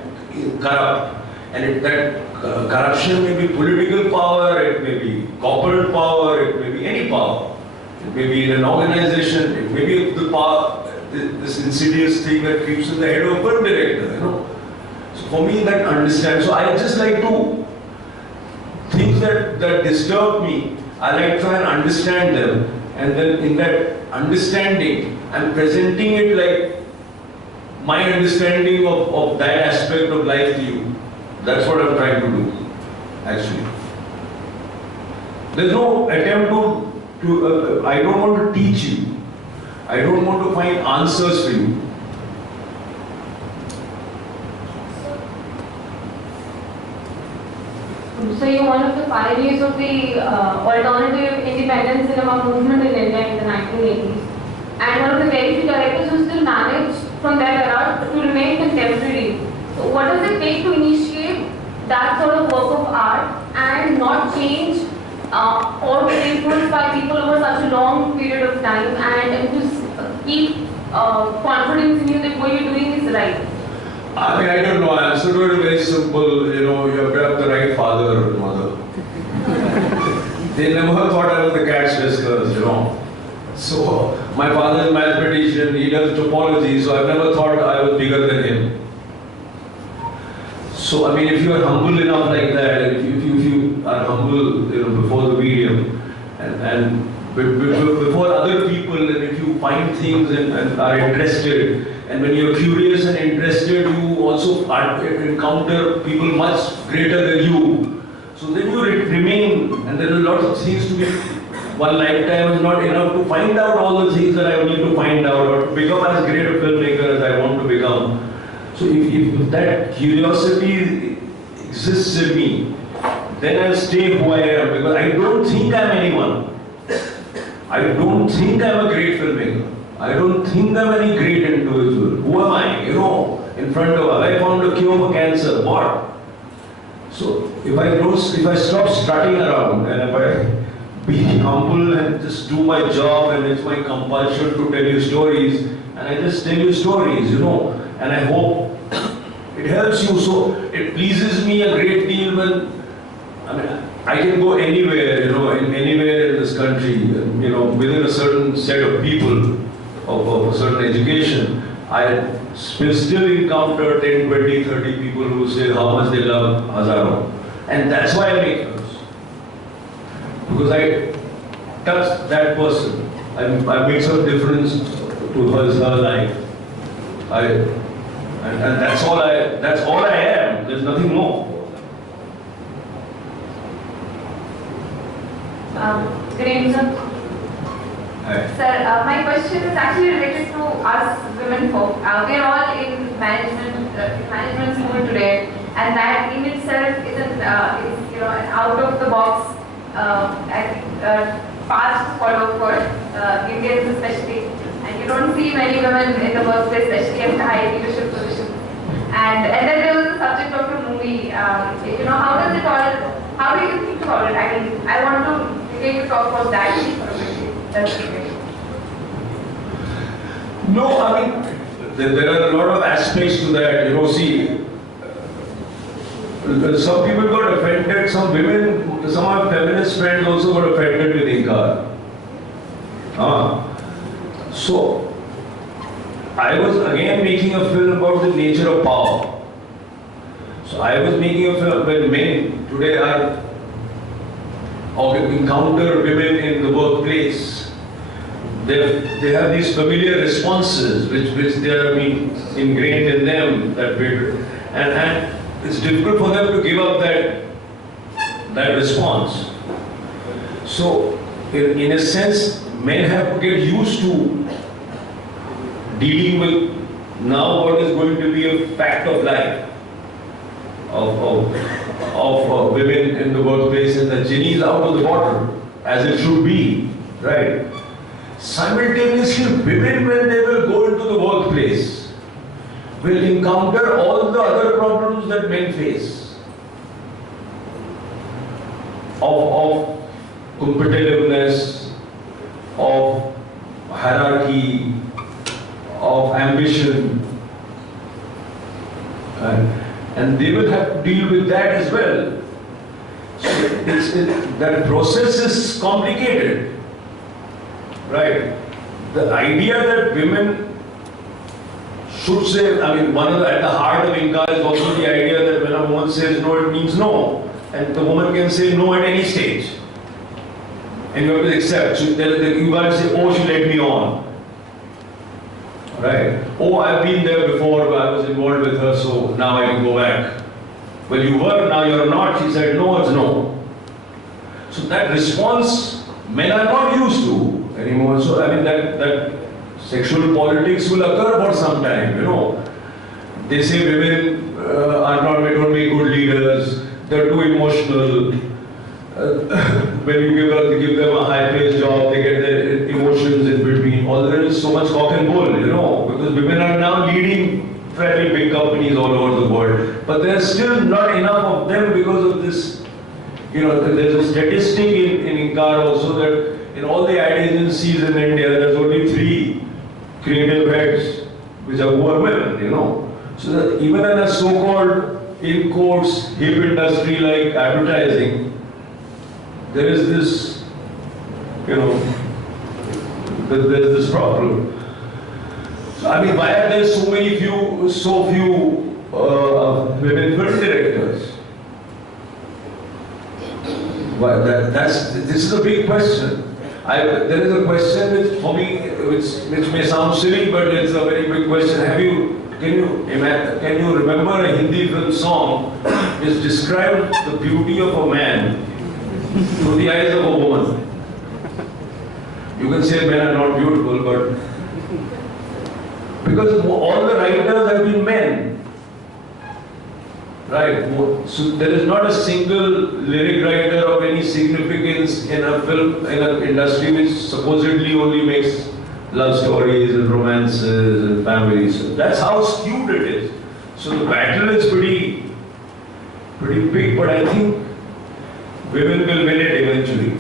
corrupt. And that corruption may be political power, it may be corporate power, it may be any power. It may be in an organization, it may be the power, this insidious thing that creeps in the head of a film director, you know. So for me, that understand. So I just like to, things that disturb me, I like to try and understand them. And then in that understanding, I'm presenting it like my understanding of that aspect of life to you. That's what I'm trying to do, actually. There's no attempt to I don't want to teach you. I don't want to find answers for you. So you're one of the pioneers of the alternative independent cinema movement in India in the 1980s. And one of the very few directors who still managed from that era to remain contemporary. So what does it take to initiate that sort of work of art and not change or be influenced by people over such a long period of time and to keep confidence in you that what you're doing is right? I mean, I don't know. Answer to it is very simple. You know, you have to have the right father or mother. They never thought I was the cat's whiskers, you know. So, my father is a mathematician, he does topology, so I've never thought I was bigger than him. So, I mean, if you are humble enough like that, if you are humble, you know, before the medium, and before other people, and if you find things and are interested, and when you're curious and interested, you also encounter people much greater than you. So then you remain, and there are a lot of things to be. One lifetime is not enough to find out all the things that I need to find out, or to become as great a filmmaker as I want to become. So if that curiosity exists in me, then I'll stay who I am, because I don't think I'm anyone. I don't think I'm a great filmmaker. I don't think I'm any great individual. Who am I? You know, in front of I found a cure for cancer. What? So if I stop strutting around and if I be humble and just do my job, and it's my compulsion to tell you stories, and I just tell you stories, you know, and I hope it helps you. So it pleases me a great deal when, I mean, I can go anywhere, you know, anywhere in this country, you know, within a certain set of people of a certain education, I will still encounter 10, 20, 30 people who say how much they love Hazaro. And that's why I make films. Because I touch that person. I make some difference to her life. And that's all I am. There's nothing more. Good evening, sir. I Sir, my question is actually related to us women folk. We are all in management school today, and that in itself is an an out of the box path to follow for Indians especially. And you don't see many women in the workplace, especially at high leadership positions. And then there was the subject of the movie. How does it all? How do you think about it? I mean, I want to get you to talk about that. That's great. No, I mean, there are a lot of aspects to that. See, some people got offended, some women, some of my feminist friends also got offended with Inkar. So, I was again making a film about the nature of power. So, I was making a film when men today encounter women in the workplace. They have these familiar responses which they have been ingrained in them, and it's difficult for them to give up that response. So, in a sense, men have to get used to dealing with now what is going to be a fact of life of women in the workplace, and the genie is out of the bottle, as it should be, right? Simultaneously, women, when they will go into the workplace, will encounter all the other problems that men face of competitiveness, of hierarchy, of ambition, and they will have to deal with that as well. So that process is complicated, right? The idea that women should say, I mean, at the heart of Inca is also the idea that when a woman says no, it means no, and the woman can say no at any stage, and you have to accept. So you can't say, oh, she led me on. Right? Oh, I've been there before, I was involved with her, so now I can go back. Well, you were, now you're not. She said, no, it's no. So that response, men are not used to anymore. So, I mean, that sexual politics will occur for some time, They say women don't make good leaders, they're too emotional. When you give them a high-paced job, they get their emotions in between. Although there is so much cock and bull, because women are now leading fairly big companies all over the world. But there's still not enough of them because of this. There's a statistic in Inkar also that in all the ad agencies in India, there's only 3 creative heads, who are women, So that even in a so-called, in quotes, hip industry like advertising, there is this, there's this problem. So, I mean, why are there so few women film directors? This is a big question. There is a question which for me, which may sound silly, but it's a very big question. Can you remember a Hindi film song which described the beauty of a man through the eyes of a woman? You can say men are not beautiful, but because all the writers have been men, right? So there is not a single lyric writer of any significance in a film, in an industry which supposedly only makes love stories and romances and families. So that's how skewed it is. So the battle is pretty big, but I think women will win it eventually.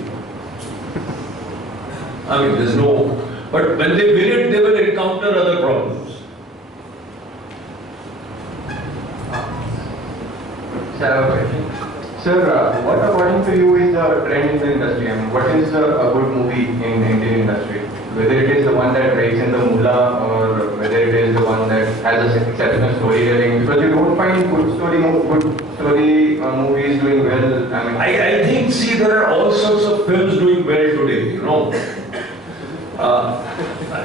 I mean, there's no... But when they win it, they will encounter other problems. Sir, what according to you is the trend in the industry? I mean, what is a good movie in Indian industry? Whether it is the one that breaks in the moolah or whether it is the one that has a exceptional storytelling. Because you don't find good story movies doing well. I think, see, there are all sorts of films doing well today,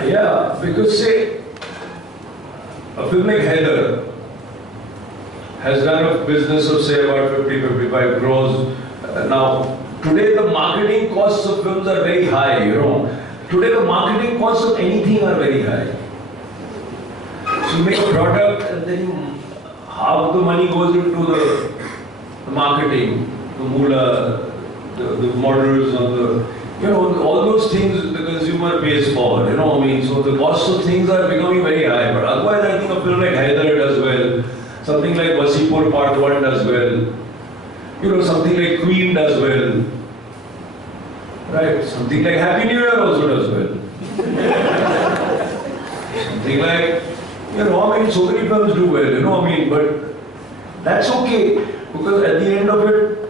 Yeah, because say, a film like Heather has done a business of say about 50-55 crores. Now, today the marketing costs of films are very high, Today the marketing costs of anything are very high. So you make a product and then half the money goes into the marketing, the moolah, the models, all those things the consumer pays for, I mean, so the cost of things are becoming very high. But otherwise I think a film like Haider does well, something like Wasipur Part 1 does well, something like Queen does well, right? Something like Happy New Year also does well. Something like, I mean, so many films do well, I mean, but that's okay, because at the end of it,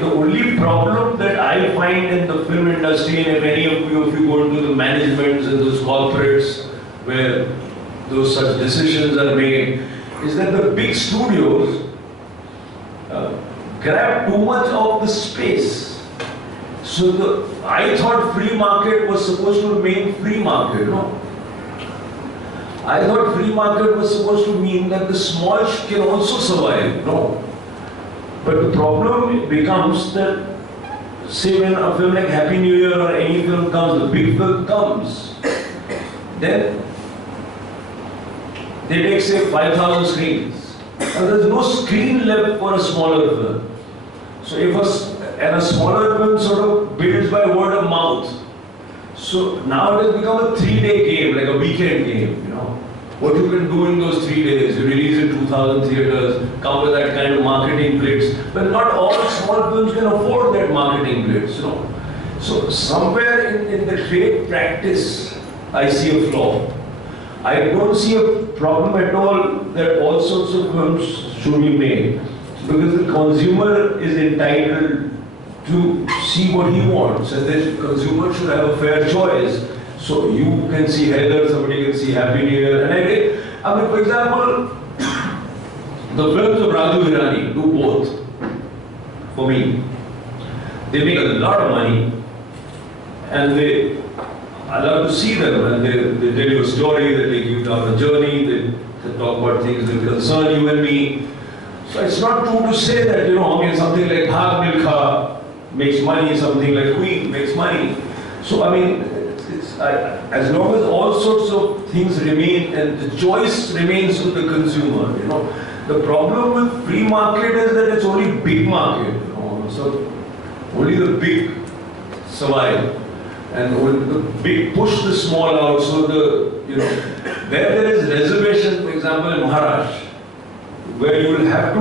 the only problem that I find in the film industry, and if any of you go into the managements and those corporates where those such decisions are made, is that the big studios grab too much of the space. So I thought free market was supposed to remain free market, I thought free market was supposed to mean that the small can also survive, But the problem becomes that, say when a film like Happy New Year or any film comes, the big film comes, then they take say 5,000 screens. And there's no screen left for a smaller film. So if a smaller film sort of builds by word of mouth. So now it has become a 3-day game, like a weekend game, What you can do in those 3 days, you release in 2,000 theatres, come with that kind of marketing blitz. But not all small films can afford that marketing blitz, So somewhere in the trade practice, I see a flaw. I don't see a problem at all that all sorts of films should be made. Because the consumer is entitled to see what he wants, and the consumer should have a fair choice. So you can see Haider, somebody can see Happy New Year, and I mean, for example, the films of Raju Hirani do both. For me, they make a lot of money, and I love to see them, and they tell you a story, they take you down a journey, they talk about things that concern you and me. So it's not true to say that, I mean, something like Bhag Milkha makes money, something like Queen makes money. So I mean, as long as all sorts of things remain and the choice remains with the consumer, the problem with free market is that it's only big market, so only the big survive, and only the big push the small out. So where there is reservation, for example in Maharashtra, where you will have to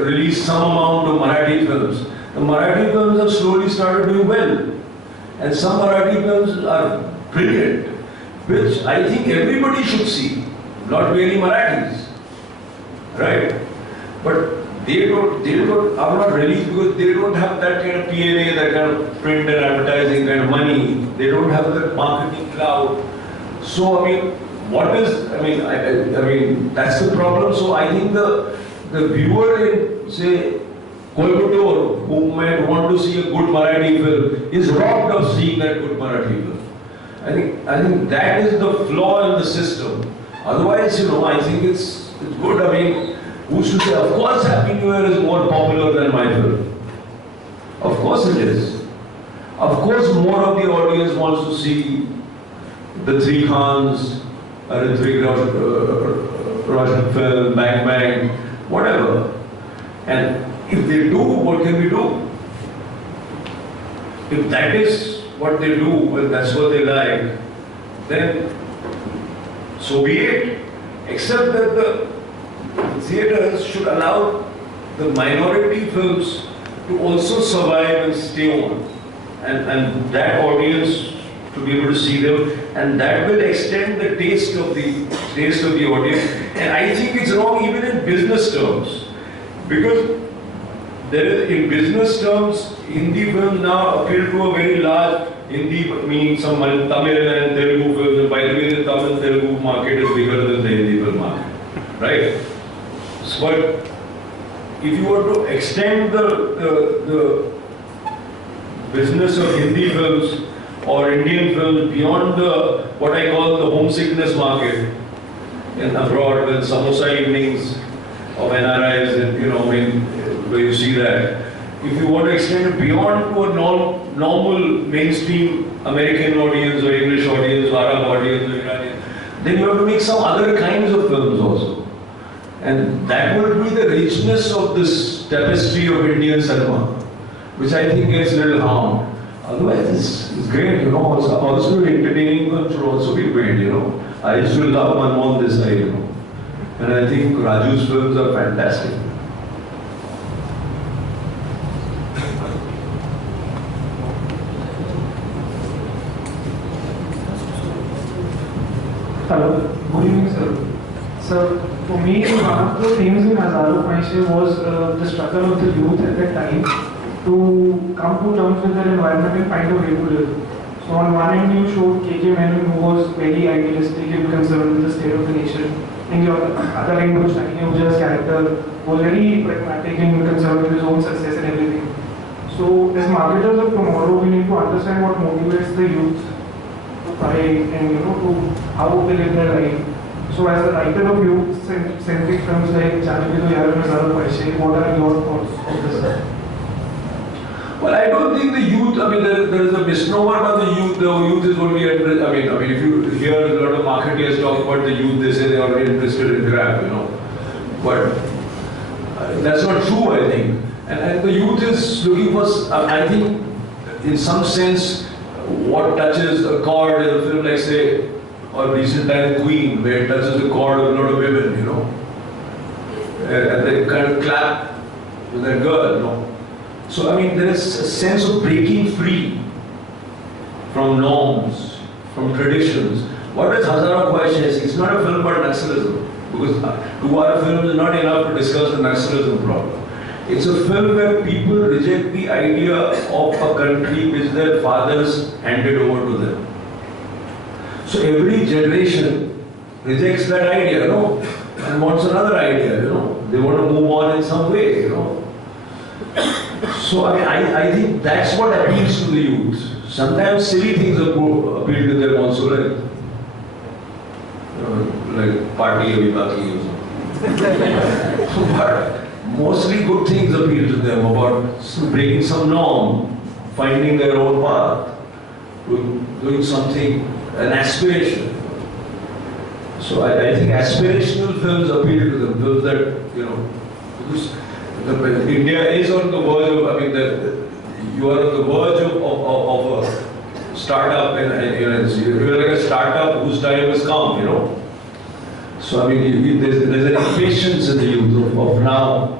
release some amount of Marathi films. The Marathi films have slowly started doing well. And some Marathi films are brilliant, which I think everybody should see, not really Marathis, right? But they are not released because they don't have that kind of P&A, that kind of print and advertising kind of money. They don't have that marketing cloud. So I mean, I mean that's the problem. So I think the viewer in say Coimbatore, who might want to see a good Marathi film, is robbed of seeing that good Marathi film. I think that is the flaw in the system. Otherwise, I think it's good. I mean, who's to say? Of course, Happy New Year is more popular than my film. Of course it is. Of course, more of the audience wants to see the Three Khans, Hrithik Roshan film, Bang Bang, whatever. And if they do, what can we do? If that is what they do, well, that's what they like, then so be it. Except that the theatres should allow the minority films to also survive and stay on. And that audience to be able to see them, and that will extend the taste of the audience. And I think it's wrong even in business terms. Because there is, in business terms, Hindi films now appeal to a very large Hindi, meaning some Tamil and Telugu films. And by the way, the Tamil Telugu market is bigger than the Hindi film market, right? So, but if you were to extend the business of Hindi films or Indian films beyond what I call the homesickness market in abroad, with samosa evenings of NRIs, and where you see that. if you want to extend it beyond to a normal mainstream American audience or English audience, or Arab audience, or Iranian, then you have to make some other kinds of films also. And that would be the richness of this tapestry of Indian cinema, which I think gets a little harmed. Otherwise, it's great, you know. Also entertaining films should also be made, you know. I used to love Manmohan this side, you know. And I think Raju's films are fantastic. Hello, good evening, sir. So, for me, one of the things in Hazaro Khwaishein was the struggle of the youth at that time to come to terms with their environment and find a way to live. So, on one end, you showed K.K. Menon, who was very idealistic and concerned with the state of the nation. And the other end, was Shani Ahuja's character, was very pragmatic and concerned with his own success and everything. So, as marketers of tomorrow, we need to understand what motivates the youth to try and, you know, to how they live their life. So, as a writer of youth-centric films like Janaki To Yaar and Hazaro Khwaishein, what are your thoughts on this? Well, I don't think the youth, I mean, there is a misnomer about the youth is only interested, I mean, if you hear a lot of marketeers talk about the youth, they say they are only interested in grab, you know. But that's not true, I think. And the youth is looking for, I think, in some sense, what touches a chord in a film like, say, or recent time Queen, where it touches the chord of a lot of women, you know. And they kind of clap with that girl, you know. So, I mean, there is a sense of breaking free from norms, from traditions. What is Hazaro Khwaishein? It's not a film about Naxalism, because 2-hour film is not enough to discuss the Naxalism problem. It's a film where people reject the idea of a country which their fathers handed over to them. So every generation rejects that idea, you know, and wants another idea, you know. They want to move on in some way, you know. So I think that's what appeals to the youth. Sometimes silly things appeal to them also, like party abhi or something. But mostly good things appeal to them about breaking some norm, finding their own path, doing something, an aspiration. So I think aspirational films appeal to them, films that, you know, because India is on the verge of, I mean, you are on the verge of a startup, and you know, you're like a startup whose time has come, you know. So I mean, there's an impatience in the youth of now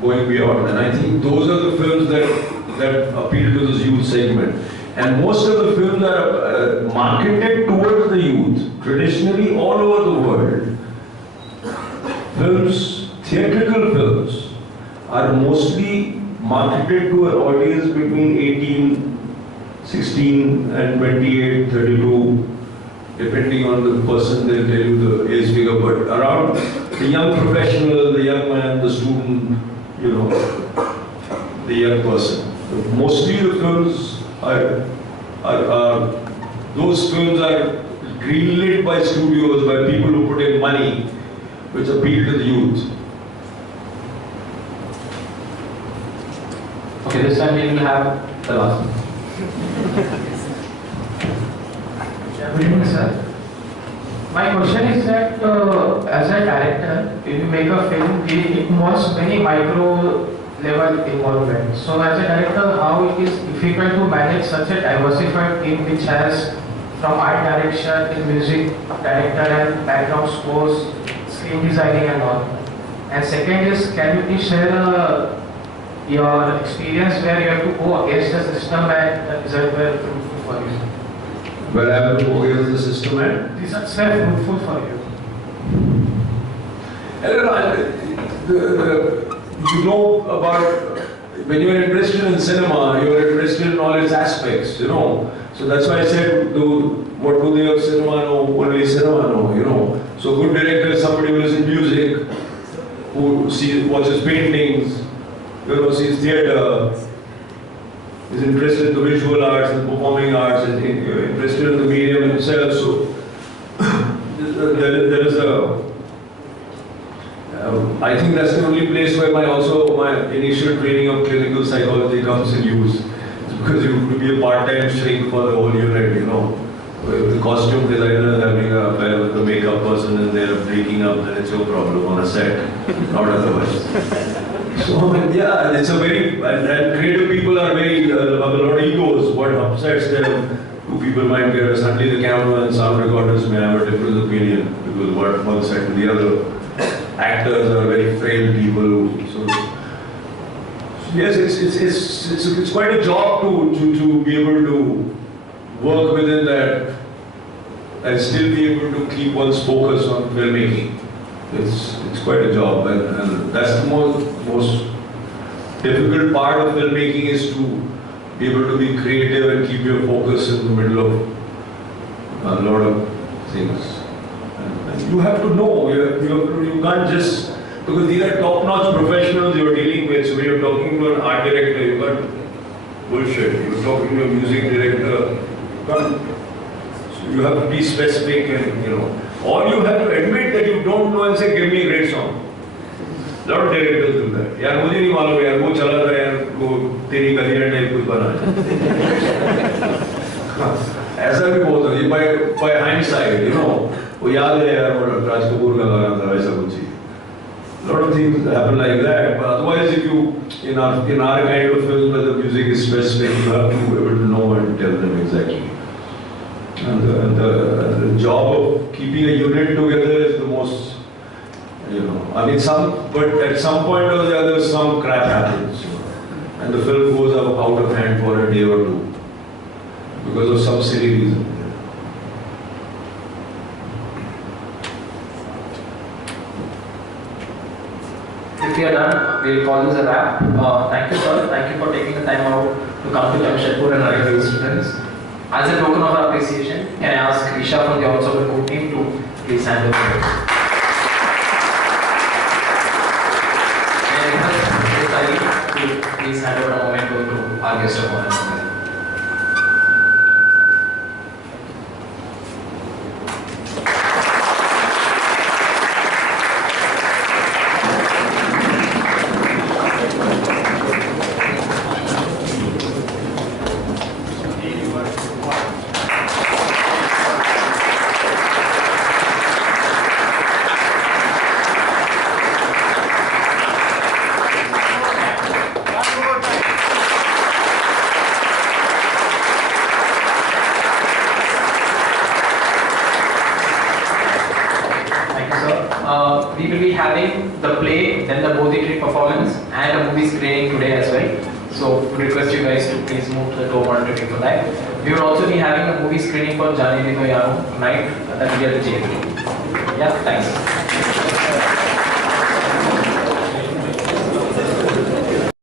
going beyond, and I think those are the films that appeal to this youth segment. And most of the films are marketed towards the youth, traditionally all over the world. Films, theatrical films, are mostly marketed to an audience between 18, 16 and 28, 32, depending on the person, they'll tell you the age figure, but around the young professional, the young man, the student, you know, the young person. Mostly the films those films are greenlit by studios, by people who put in money, which appeal to the youth. Okay, this time we will have the last one. Good evening, sir. My question is that as a director, if you make a film, it involves many micro level involvement. So as a director, how it is difficult to manage such a diversified team which has from art direction, in music director and background scores, screen designing and all. And second is, can you please share your experience where you have to go against the system and the result were fruitful for you? Well, I have to go against the system and Results were fruitful for you. I don't know, you know about, when you are interested in cinema, you are interested in all its aspects, you know. So that's why I said, what do they of cinema know? Only cinema know, you know. So good director is somebody who is in music, who watches paintings, you know, sees theatre, is interested in the visual arts and performing arts, and interested in the medium itself. So there is a I think that's the only place where my initial training of clinical psychology comes in use. It's because you have to be a part-time shrink for the whole unit, you know. If the costume designer is having an affair with the makeup person and they're breaking up, then it's your problem on a set, not otherwise. So yeah, it's a very, and creative people are very, have a lot of egos. What upsets them, two people might get, suddenly the camera and sound recorders may have a different opinion, because what one said to the other. Actors are very frail people, so yes, it's quite a job to be able to work within that and still be able to keep one's focus on filmmaking. It's quite a job, and that's the most difficult part of filmmaking, is to be able to be creative and keep your focus in the middle of a lot of things. And you have to know, you can't just, because these are top-notch professionals you're dealing with. So when you're talking to an art director, you can't bullshit. You're talking to a music director, you can't. So you have to be specific, and or you have to admit that you don't know and say, give me a great song. A lot of directors do that. यार मुझे नहीं मालूम यार, वो चला था यार, वो तेरी गलियां टाइप कुछ बना है। ऐसा भी बहुत है, by hindsight, वो याद है यार, वो राज कपूर का गाना था, ऐसा कुछ ही। A lot of things happen like that, but otherwise, if you, in our kind of films where the music is specific, you have to be able to know and tell them exactly. And the job of keeping a unit together is the most, I mean, but at some point or the other, some crap happens, and the film goes out of hand for a day or two because of some silly reason. If we are done, we'll call this a wrap. Thank you, sir. Thank you for taking the time out to come to Jamshedpur and narrate these students. As a token of our appreciation, can I ask Risha from the Ensemble Code team to please hand over the to please hand over a moment to our guest of honor. We will be having the play, then the Bodhi tree performance, and a movie screening today as well. So we request you guys to please move to the door monitor for that. We will also be having a movie screening for Jani Dino Yano tonight that will be at the jail. Yeah, thanks.